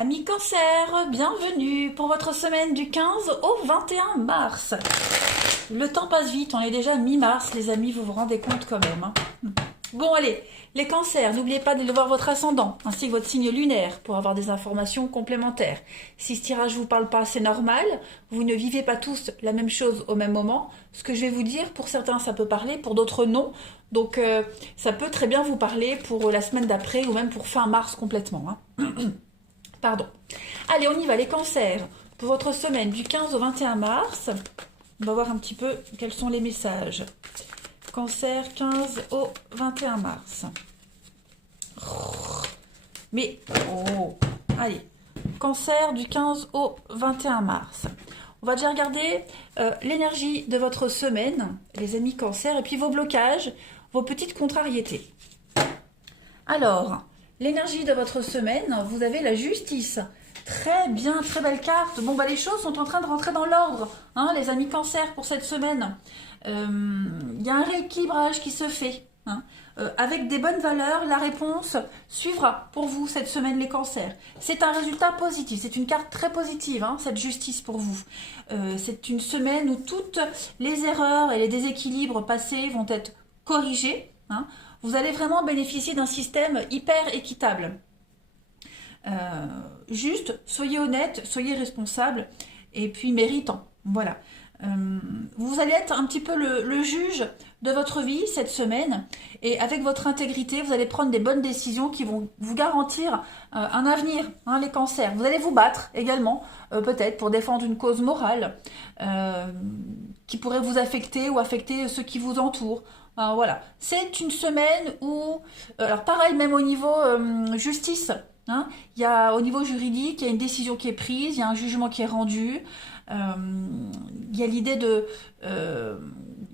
Amis Cancer, bienvenue pour votre semaine du 15 au 21 mars. Le temps passe vite, on est déjà mi-mars les amis, vous vous rendez compte quand même. Bon allez, les cancers, n'oubliez pas de voir votre ascendant, ainsi que votre signe lunaire, pour avoir des informations complémentaires. Si ce tirage vous parle pas, c'est normal, vous ne vivez pas tous la même chose au même moment. Ce que je vais vous dire, pour certains ça peut parler, pour d'autres non. Donc ça peut très bien vous parler pour la semaine d'après, ou même pour fin mars complètement. Pardon. Allez, on y va, les cancers. Pour votre semaine du 15 au 21 mars, on va voir un petit peu quels sont les messages. Cancer, 15 au 21 mars. Mais, oh, allez. Cancer du 15 au 21 mars. On va déjà regarder l'énergie de votre semaine, les amis cancer, et puis vos blocages, vos petites contrariétés. Alors, l'énergie de votre semaine, vous avez la justice. Très bien, très belle carte. Bon, bah les choses sont en train de rentrer dans l'ordre, hein, les amis cancer, pour cette semaine. Il y a un rééquilibrage qui se fait. Hein. Avec des bonnes valeurs, la réponse suivra pour vous cette semaine, les cancers. C'est un résultat positif, c'est une carte très positive, hein, cette justice pour vous. C'est une semaine où toutes les erreurs et les déséquilibres passés vont être corrigés. Hein. Vous allez vraiment bénéficier d'un système hyper équitable. Juste, soyez honnête, soyez responsable et puis méritant. Voilà. Vous allez être un petit peu le juge de votre vie cette semaine et avec votre intégrité, vous allez prendre des bonnes décisions qui vont vous garantir un avenir, hein, les cancers. Vous allez vous battre également, peut-être pour défendre une cause morale qui pourrait vous affecter ou affecter ceux qui vous entourent. Voilà, c'est une semaine où, alors pareil, même au niveau justice, hein, il y a au niveau juridique, il y a une décision qui est prise, il y a un jugement qui est rendu, il y a l'idée de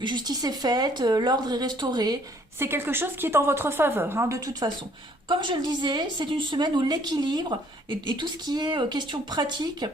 justice est faite, l'ordre est restauré. C'est quelque chose qui est en votre faveur, hein, de toute façon. Comme je le disais, c'est une semaine où l'équilibre et tout ce qui est question pratique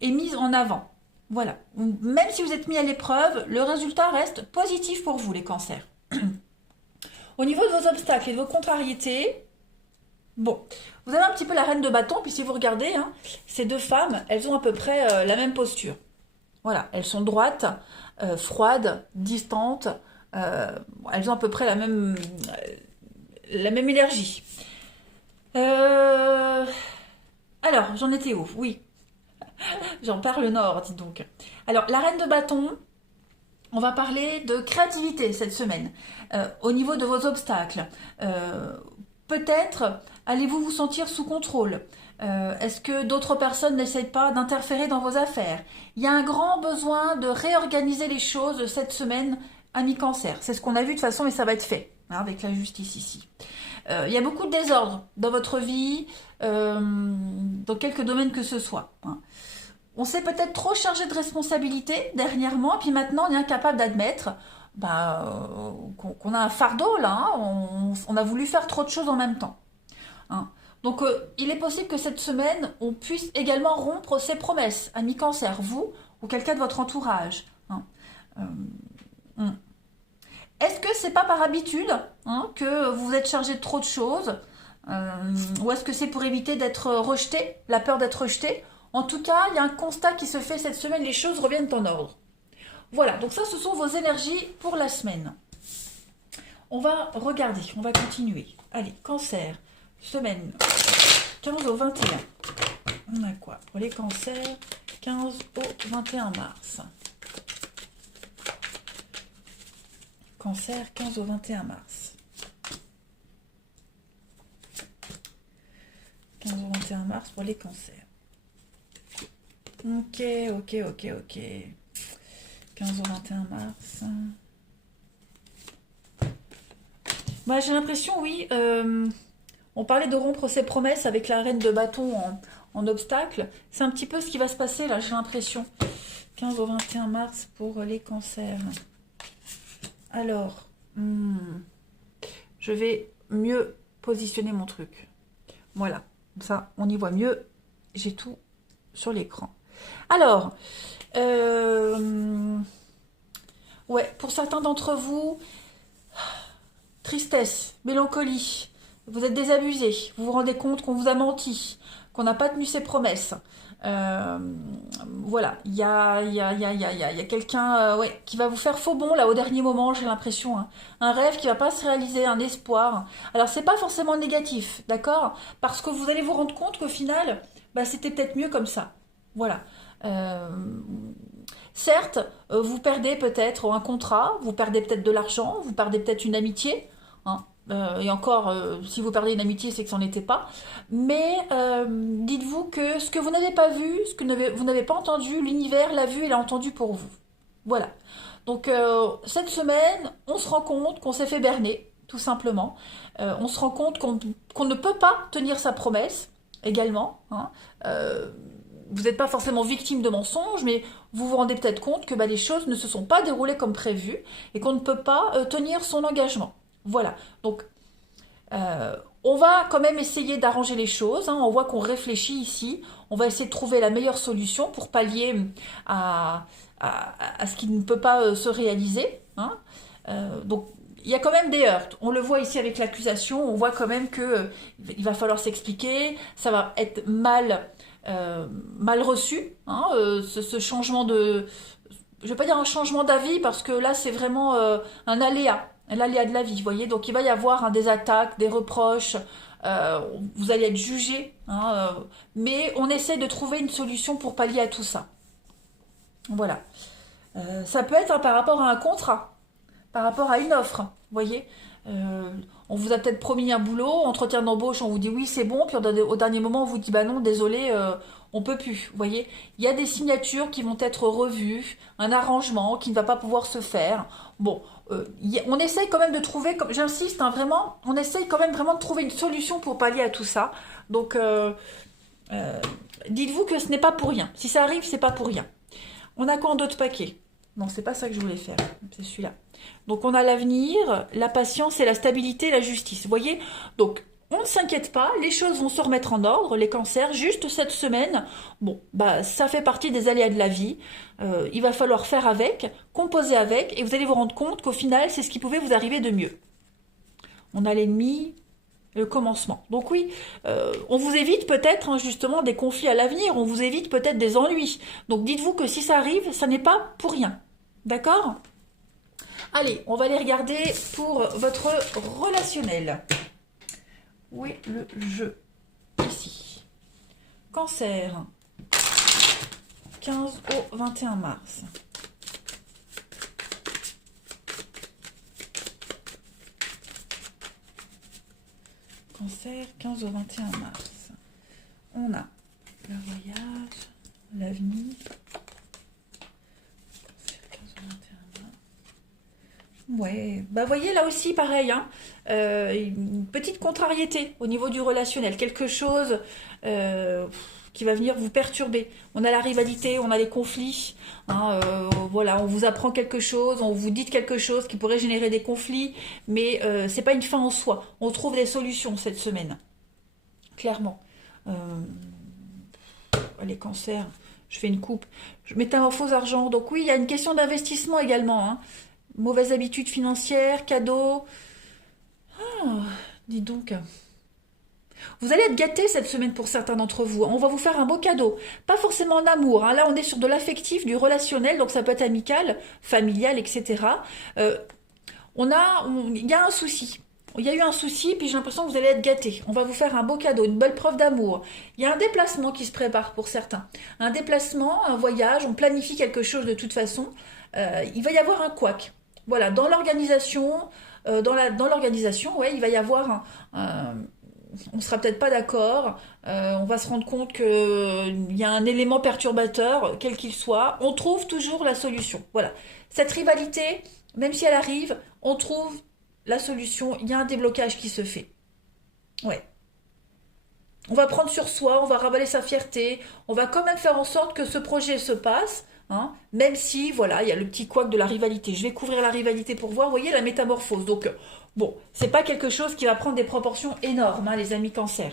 est mis en avant. Voilà. Même si vous êtes mis à l'épreuve, le résultat reste positif pour vous, les cancers. Au niveau de vos obstacles et de vos contrariétés, bon, vous avez un petit peu la reine de bâton, puis si vous regardez, hein, ces deux femmes, elles ont à peu près la même posture. Voilà, elles sont droites, froides, distantes, elles ont à peu près la même énergie. Alors, j'en étais où? Oui, j'en parle nord, dis donc. Alors, la reine de bâton, on va parler de créativité cette semaine, au niveau de vos obstacles. Peut-être allez-vous vous sentir sous contrôle. Est-ce que d'autres personnes n'essayent pas d'interférer dans vos affaires? Il y a un grand besoin de réorganiser les choses cette semaine, amis cancer. C'est ce qu'on a vu de toute façon et ça va être fait, hein, avec la justice ici. Il y a beaucoup de désordre dans votre vie, dans quelques domaines que ce soit. Hein. On s'est peut-être trop chargé de responsabilités dernièrement, puis maintenant on est incapable d'admettre qu'on a un fardeau là, hein, on a voulu faire trop de choses en même temps. Hein. Donc il est possible que cette semaine, on puisse également rompre ses promesses, amis cancer, vous ou quelqu'un de votre entourage. Hein. Est-ce que c'est pas par habitude, hein, que vous êtes chargé de trop de choses, ou est-ce que c'est pour éviter d'être rejeté, la peur d'être rejeté? En tout cas, il y a un constat qui se fait cette semaine, les choses reviennent en ordre. Voilà, donc ça, ce sont vos énergies pour la semaine. On va regarder, on va continuer. Allez, cancer, semaine 15 au 21. On a quoi pour les cancers 15 au 21 mars. Cancer 15 au 21 mars. 15 au 21 mars pour les cancers. Ok. 15 au 21 mars. Bah, j'ai l'impression, oui, on parlait de rompre ses promesses avec la reine de bâton en obstacle. C'est un petit peu ce qui va se passer là, j'ai l'impression. 15 au 21 mars pour les cancers. Alors, je vais mieux positionner mon truc. Voilà, comme ça, on y voit mieux. J'ai tout sur l'écran. Alors, ouais, pour certains d'entre vous, tristesse, mélancolie, vous êtes désabusé, vous vous rendez compte qu'on vous a menti, qu'on n'a pas tenu ses promesses. Euh, voilà, il y a quelqu'un ouais, qui va vous faire faux bond là au dernier moment, j'ai l'impression. Hein. Un rêve qui va pas se réaliser, un espoir. Alors c'est pas forcément négatif, d'accord? Parce que vous allez vous rendre compte qu'au final, bah, c'était peut-être mieux comme ça. Voilà. Euh, Certes, vous perdez peut-être un contrat, vous perdez peut-être de l'argent, vous perdez peut-être une amitié. Hein. Et encore, si vous perdez une amitié, c'est que ça n'en était pas. Mais dites-vous que ce que vous n'avez pas vu, ce que vous n'avez pas entendu, l'univers l'a vu et l'a entendu pour vous. Voilà. Donc cette semaine, on se rend compte qu'on s'est fait berner, tout simplement. On se rend compte qu'on ne peut pas tenir sa promesse également. Hein. Vous n'êtes pas forcément victime de mensonges, mais vous vous rendez peut-être compte que bah, les choses ne se sont pas déroulées comme prévu et qu'on ne peut pas tenir son engagement. Voilà. Donc, on va quand même essayer d'arranger les choses. Hein. On voit qu'on réfléchit ici. On va essayer de trouver la meilleure solution pour pallier à ce qui ne peut pas se réaliser. Hein. Donc, il y a quand même des heurts. On le voit ici avec l'accusation. On voit quand même que il va falloir s'expliquer. Ça va être mal reçu, hein, ce changement de... Je ne vais pas dire un changement d'avis, parce que là, c'est vraiment un l'aléa de la vie, vous voyez. Donc, il va y avoir hein, des attaques, des reproches, vous allez être jugé, hein, mais on essaie de trouver une solution pour pallier à tout ça. Voilà. Ça peut être hein, par rapport à un contrat, par rapport à une offre, vous voyez. Euh, on vous a peut-être promis un boulot, entretien d'embauche, on vous dit oui c'est bon, puis au dernier moment on vous dit bah non désolé, on peut plus. Vous voyez, il y a des signatures qui vont être revues, un arrangement qui ne va pas pouvoir se faire. Bon, on essaye quand même de trouver, j'insiste hein, vraiment, on essaye quand même vraiment de trouver une solution pour pallier à tout ça. Donc euh, dites-vous que ce n'est pas pour rien. Si ça arrive, c'est pas pour rien. On a quoi en d'autres paquets? Non, c'est pas ça que je voulais faire. C'est celui-là. Donc, on a l'avenir, la patience et la stabilité, la justice. Vous voyez? Donc, on ne s'inquiète pas, les choses vont se remettre en ordre, les cancers, juste cette semaine. Bon, bah, ça fait partie des aléas de la vie. Il va falloir faire avec, composer avec, et vous allez vous rendre compte qu'au final, c'est ce qui pouvait vous arriver de mieux. On a l'ennemi, le commencement. Donc oui, on vous évite peut-être hein, justement des conflits à l'avenir, on vous évite peut-être des ennuis. Donc dites-vous que si ça arrive, ça n'est pas pour rien. D'accord? Allez, on va aller regarder pour votre relationnel. Où est le jeu? Ici. Cancer. 15 au 21 mars. Cancer, 15 au 21 mars. On a le voyage, l'avenir. Cancer, 15 au 21 mars. Ouais, bah voyez là aussi pareil, hein, une petite contrariété au niveau du relationnel, quelque chose qui va venir vous perturber. On a la rivalité, on a les conflits, hein, voilà, on vous apprend quelque chose, on vous dit quelque chose qui pourrait générer des conflits, mais c'est pas une fin en soi. On trouve des solutions cette semaine, clairement. Euh, les cancers, je fais une coupe, je métamorphose argent, donc oui, il y a une question d'investissement également, hein. Mauvaise habitude financière, cadeau. Ah, dis donc. Vous allez être gâtés cette semaine pour certains d'entre vous. On va vous faire un beau cadeau. Pas forcément en amour. Hein. Là, on est sur de l'affectif, du relationnel, donc ça peut être amical, familial, etc. Il y a un souci. Il y a eu un souci, puis j'ai l'impression que vous allez être gâtés. On va vous faire un beau cadeau, une belle preuve d'amour. Il y a un déplacement qui se prépare pour certains. Un déplacement, un voyage, on planifie quelque chose de toute façon. Il va y avoir un couac. Voilà, dans l'organisation, ouais, il va y avoir on sera peut-être pas d'accord, on va se rendre compte qu'il y a un élément perturbateur, quel qu'il soit, on trouve toujours la solution. Voilà, cette rivalité, même si elle arrive, on trouve la solution, il y a un déblocage qui se fait. Ouais. On va prendre sur soi, on va ravaler sa fierté, on va quand même faire en sorte que ce projet se passe, hein, même si, voilà, il y a le petit couac de la rivalité. Je vais couvrir la rivalité pour voir, vous voyez, la métamorphose. Donc, bon, c'est pas quelque chose qui va prendre des proportions énormes, hein, les amis cancer.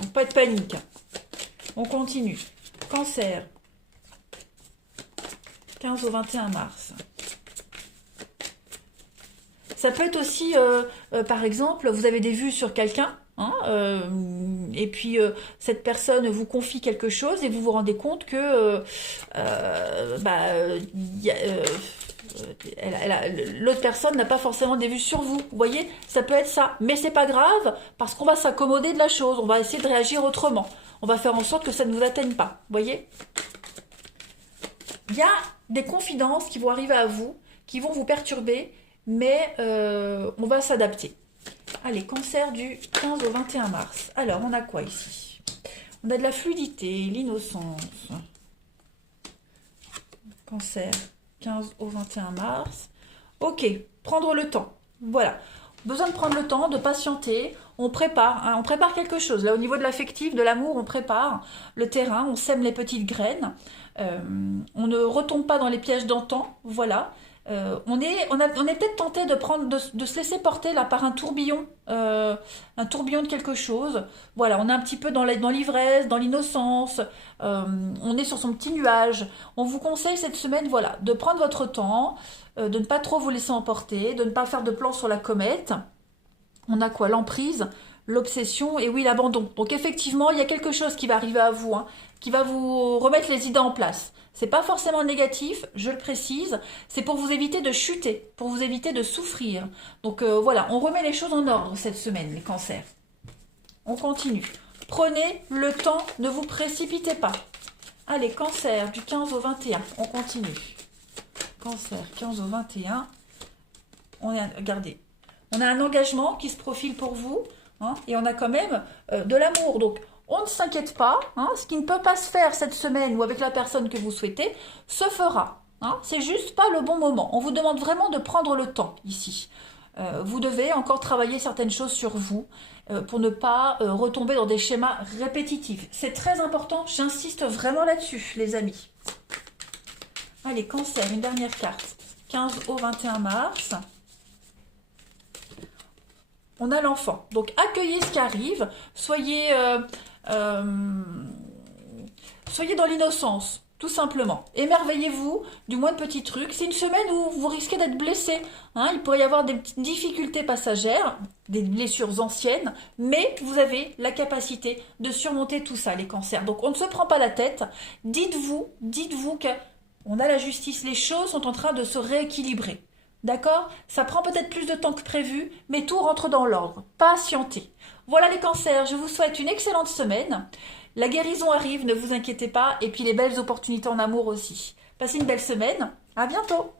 Donc, pas de panique. On continue. Cancer. 15 au 21 mars. Ça peut être aussi, par exemple, vous avez des vues sur quelqu'un, hein, et puis cette personne vous confie quelque chose et vous vous rendez compte que l'autre personne n'a pas forcément des vues sur vous. Vous voyez, ça peut être ça. Mais c'est pas grave, parce qu'on va s'accommoder de la chose. On va essayer de réagir autrement. On va faire en sorte que ça ne vous atteigne pas. Vous voyez? Il y a des confidences qui vont arriver à vous, qui vont vous perturber, mais on va s'adapter. Allez, Cancer du 15 au 21 mars. Alors, on a quoi ici? On a de la fluidité, l'innocence. Cancer, 15 au 21 mars. Ok, prendre le temps. Voilà. Besoin de prendre le temps, de patienter. On prépare, hein, on prépare quelque chose. Là, au niveau de l'affectif, de l'amour, on prépare le terrain, on sème les petites graines. On ne retombe pas dans les pièges d'antan. Voilà. On est peut-être tenté de se laisser porter là par un tourbillon de quelque chose. Voilà, on est un petit peu dans l'ivresse, dans l'innocence. On est sur son petit nuage. On vous conseille cette semaine, voilà, de prendre votre temps, de ne pas trop vous laisser emporter, de ne pas faire de plan sur la comète. On a quoi? L'emprise, l'obsession et oui, l'abandon. Donc effectivement, il y a quelque chose qui va arriver à vous, hein, qui va vous remettre les idées en place. C'est pas forcément négatif, je le précise, c'est pour vous éviter de chuter, pour vous éviter de souffrir. Donc voilà, on remet les choses en ordre cette semaine, les cancers. On continue. Prenez le temps, ne vous précipitez pas. Allez, cancer, du 15 au 21, on continue. Cancer, 15 au 21, regardez, on a un engagement qui se profile pour vous, hein, et on a quand même de l'amour. Donc, on ne s'inquiète pas, hein, ce qui ne peut pas se faire cette semaine ou avec la personne que vous souhaitez, se fera. Hein, c'est juste pas le bon moment. On vous demande vraiment de prendre le temps ici. Vous devez encore travailler certaines choses sur vous pour ne pas retomber dans des schémas répétitifs. C'est très important, j'insiste vraiment là-dessus, les amis. Allez, cancer, une dernière carte. 15 au 21 mars. On a l'enfant. Donc, accueillez ce qui arrive. Soyez dans l'innocence, tout simplement. Émerveillez-vous du moins de petits trucs. C'est une semaine où vous risquez d'être blessé. Hein, il pourrait y avoir des petites difficultés passagères, des blessures anciennes, mais vous avez la capacité de surmonter tout ça, les cancers. Donc, on ne se prend pas la tête. Dites-vous qu'on a la justice. Les choses sont en train de se rééquilibrer. D'accord? Ça prend peut-être plus de temps que prévu, mais tout rentre dans l'ordre. Patientez. Voilà les cancers, je vous souhaite une excellente semaine. La guérison arrive, ne vous inquiétez pas, et puis les belles opportunités en amour aussi. Passez une belle semaine, à bientôt!